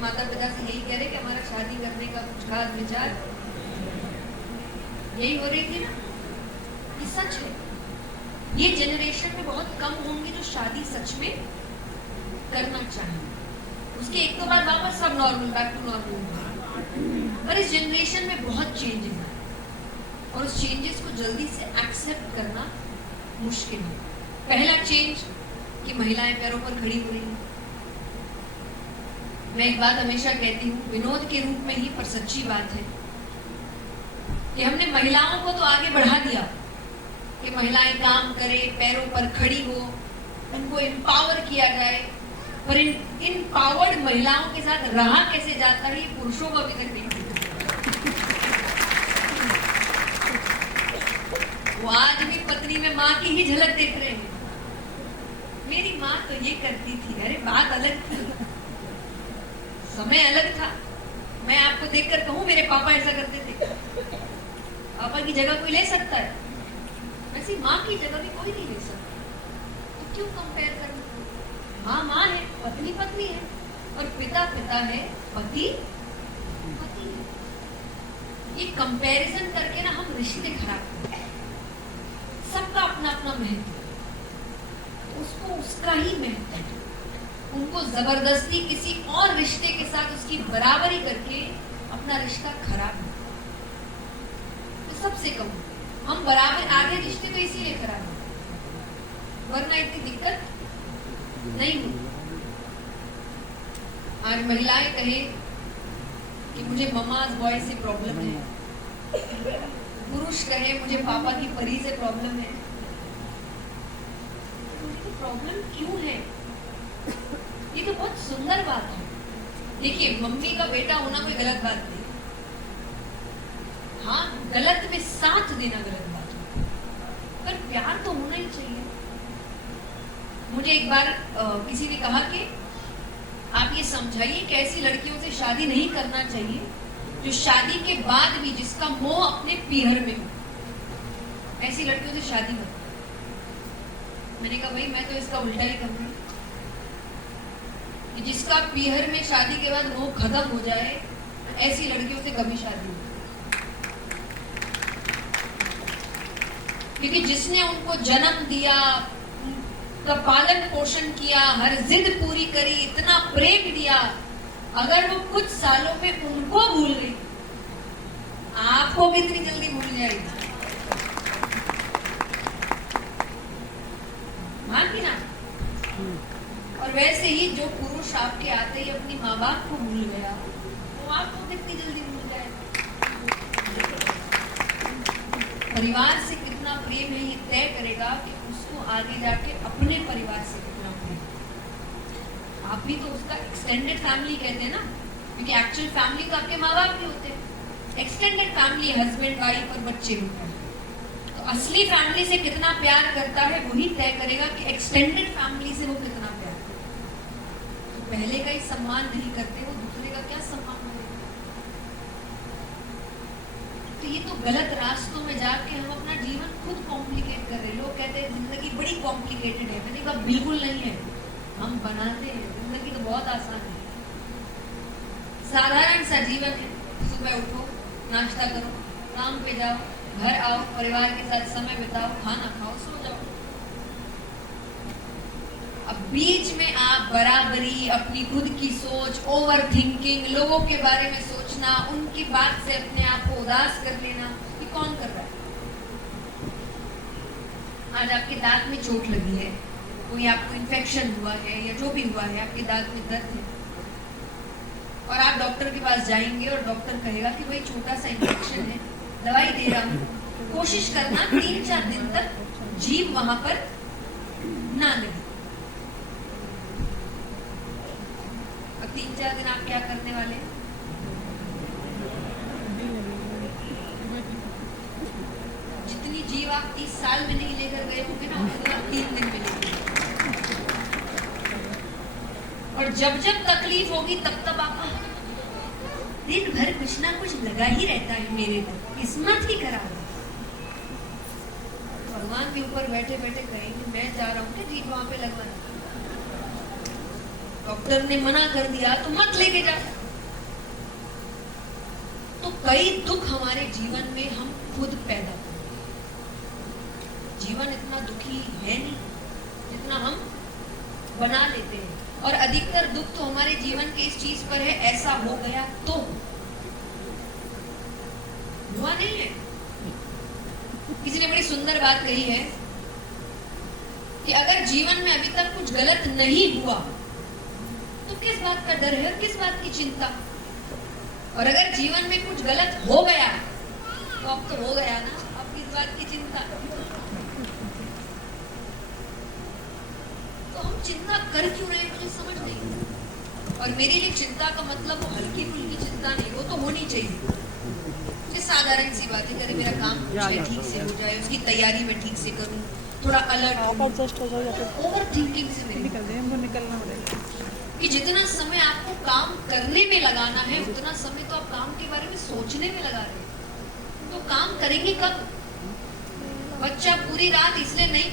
माता पिता से यही कह रहे कि हमारा शादी करने का कुछ खास विचार यही हो रही थी ना। ये सच है, ये जनरेशन में बहुत कम होंगे जो शादी सच में करना चाहिए। उसके एक दो बार वापस सब नॉर्मल, बैक टू नॉर्मल। पर इस जनरेशन में बहुत चेंजेस है और उस चेंजेस को जल्दी से एक्सेप्ट करना मुश्किल है। पहला चेंज कि महिलाएं पैरों पर खड़ी हो रही हैं। मैं एक बात हमेशा कहती हूँ, विनोद के रूप में ही पर सच्ची बात है, कि हमने महिलाओं को तो आगे बढ़ा दिया कि महिलाएं काम करें, पैरों पर खड़ी हो, उनको एम्पावर किया जाए, पर इन पावर्ड महिलाओं के साथ रहा कैसे जाता है ये पुरुषों को अभी तक नहीं पता। वो आज भी पत्नी में माँ की ही झलक देख रहे हैं। मेरी माँ तो ये करती थी, अरे बात अलग थी, समय अलग था। मैं आपको देखकर कहूं मेरे पापा ऐसा करते थे, पापा की जगह कोई ले सकता है, वैसी माँ की जगह भी कोई नहीं ले सकता। तो क्यों कंपेयर करना? माँ माँ है, पत्नी पत्नी है, और पिता पिता है, पति पति है। ये कंपैरिजन करके ना हम रिश्ते खराब करते हैं। सबका अपना अपना महत्व है, उसको उसका ही महत्व है। उनको जबरदस्ती किसी और रिश्ते के साथ उसकी बराबरी करके अपना रिश्ता खराब है। तो सबसे कम हम बराबर, आधे रिश्ते तो इसीलिए खराब है, वरना इतनी दिक्कत नहीं होती। आज महिलाएं कहें कि मुझे ममाज बॉय से प्रॉब्लम है, पुरुष कहे मुझे पापा की परी से प्रॉब्लम है। तो प्रॉब्लम क्यों है? ये तो बहुत सुंदर बात है। देखिए, मम्मी का बेटा होना कोई गलत बात नहीं, हाँ गलत में साथ देना गलत बात है, पर प्यार तो होना ही चाहिए। मुझे एक बार किसी ने कहा कि आप ये समझाइए कि ऐसी लड़कियों से शादी नहीं करना चाहिए जो शादी के बाद भी जिसका मोह अपने पीहर में हो, ऐसी लड़कियों से शादी मत। मैंने कहा भाई मैं तो इसका उल्टा ही कहूंगी कि जिसका पीहर में शादी के बाद मोह खत्म हो जाए, ऐसी लड़कियों से कभी शादी नहीं। क्योंकि जिसने उनको जन्म दिया, उनका पालन पोषण किया, हर जिद पूरी करी, इतना प्रेम दिया, अगर वो कुछ सालों में उनको भूल गई, आपको भी इतनी जल्दी भूल जाएगी। मान की ना? और वैसे ही जो पुरुष आपके आते ही अपनी माँ बाप को भूल गया, वो आपको कितनी जल्दी भूल जाएगा। परिवार से कितना प्रेम है ये तय करेगा कि उसको आगे जाके अपने परिवार से कितना प्रेम। आप भी तो उसका एक्सटेंडेड फैमिली कहते हैं ना, क्योंकि एक्चुअल फैमिली तो आपके माँ बाप भी होते हैं। एक्सटेंडेड फैमिली हस्बैंड वाइफ और बच्चे होते हैं। तो असली फैमिली से कितना प्यार करता है वही तय करेगा कि एक्सटेंडेड फैमिली से वो कितना प्यार करता है। तो पहले का ही सम्मान नहीं करते, वो दूसरे का क्या सम्मान करेगा? तो ये तो गलत रास्तों में जाके हम अपना जीवन खुद कॉम्प्लिकेट कर रहे हैं। लोग कहते हैं जिंदगी बड़ी कॉम्प्लिकेटेड है, मैंने कहा बिल्कुल नहीं है, हम बनाते हैं। जिंदगी तो बहुत आसान है, साधारण सा जीवन है। सुबह उठो, नाश्ता करो, काम पे जाओ, घर आओ, परिवार के साथ समय बिताओ, खाना खाओ, सो जाओ। अब बीच में आप बराबरी, अपनी खुद की सोच, ओवर थिंकिंग, लोगों के बारे में सोचना, उनकी बात से अपने आप को उदास कर लेना, ये कौन कर रहा है? आज आपके दांत में चोट लगी है, कोई आपको इन्फेक्शन हुआ है या जो भी हुआ है, आपके दांत में दर्द है, और आप डॉक्टर के पास जाएंगे और डॉक्टर कहेगा कि भाई छोटा सा इन्फेक्शन है, दवाई दे रहा हूं, कोशिश करना 3-4 दिन तक जीभ वहां पर ना लगे। अब 3-4 दिन आप क्या करने वाले हैं? जितनी जीभ आप 30 साल में नहीं लेकर गए होंगे ना, उतना आप 3 दिन में लेंगे। और जब जब तकलीफ होगी तब तब आपको दिन भर कुछ ना कुछ लगा ही रहता है, मेरे को किस्मत ही खराब है। भगवान के ऊपर बैठे बैठे कहेंगे मैं जा रहा हूँ कि जीभ वहां पे लगवाना। डॉक्टर ने मना कर दिया तो मत लेके जा। तो कई दुख हमारे जीवन में हम खुद पैदा करते हैं। जीवन इतना दुखी है नहीं जितना हम बना लेते हैं, और अधिकतर दुख तो हमारे जीवन के इस चीज पर है, ऐसा हो गया तो हुआ नहीं है। किसी ने बड़ी सुंदर बात कही है कि अगर जीवन में अभी तक कुछ गलत नहीं हुआ तो किस बात का डर है, किस बात की चिंता। और अगर जीवन में कुछ गलत हो गया तो अब तो हो गया ना, अब किस बात की चिंता। तो हम चिंता कर क्यों रहे मुझे समझ नहीं। और मेरे लिए चिंता का मतलब वो हल्की फुल्की चिंता नहीं, वो तो होनी चाहिए। साधारण सी बात है कि मेरा काम ठीक से हो जाए, उसकी तैयारी में ठीक से करूं, थोड़ा अलर्ट ओवर थिंकिंग से निकलना पड़ेगा कि जितना समय आपको काम करने में लगाना है उतना समय तो आप काम के बारे में सोचने में लगा रहे हैं। तो काम करेंगे कब? बच्चा पूरी रात इसलिए नहीं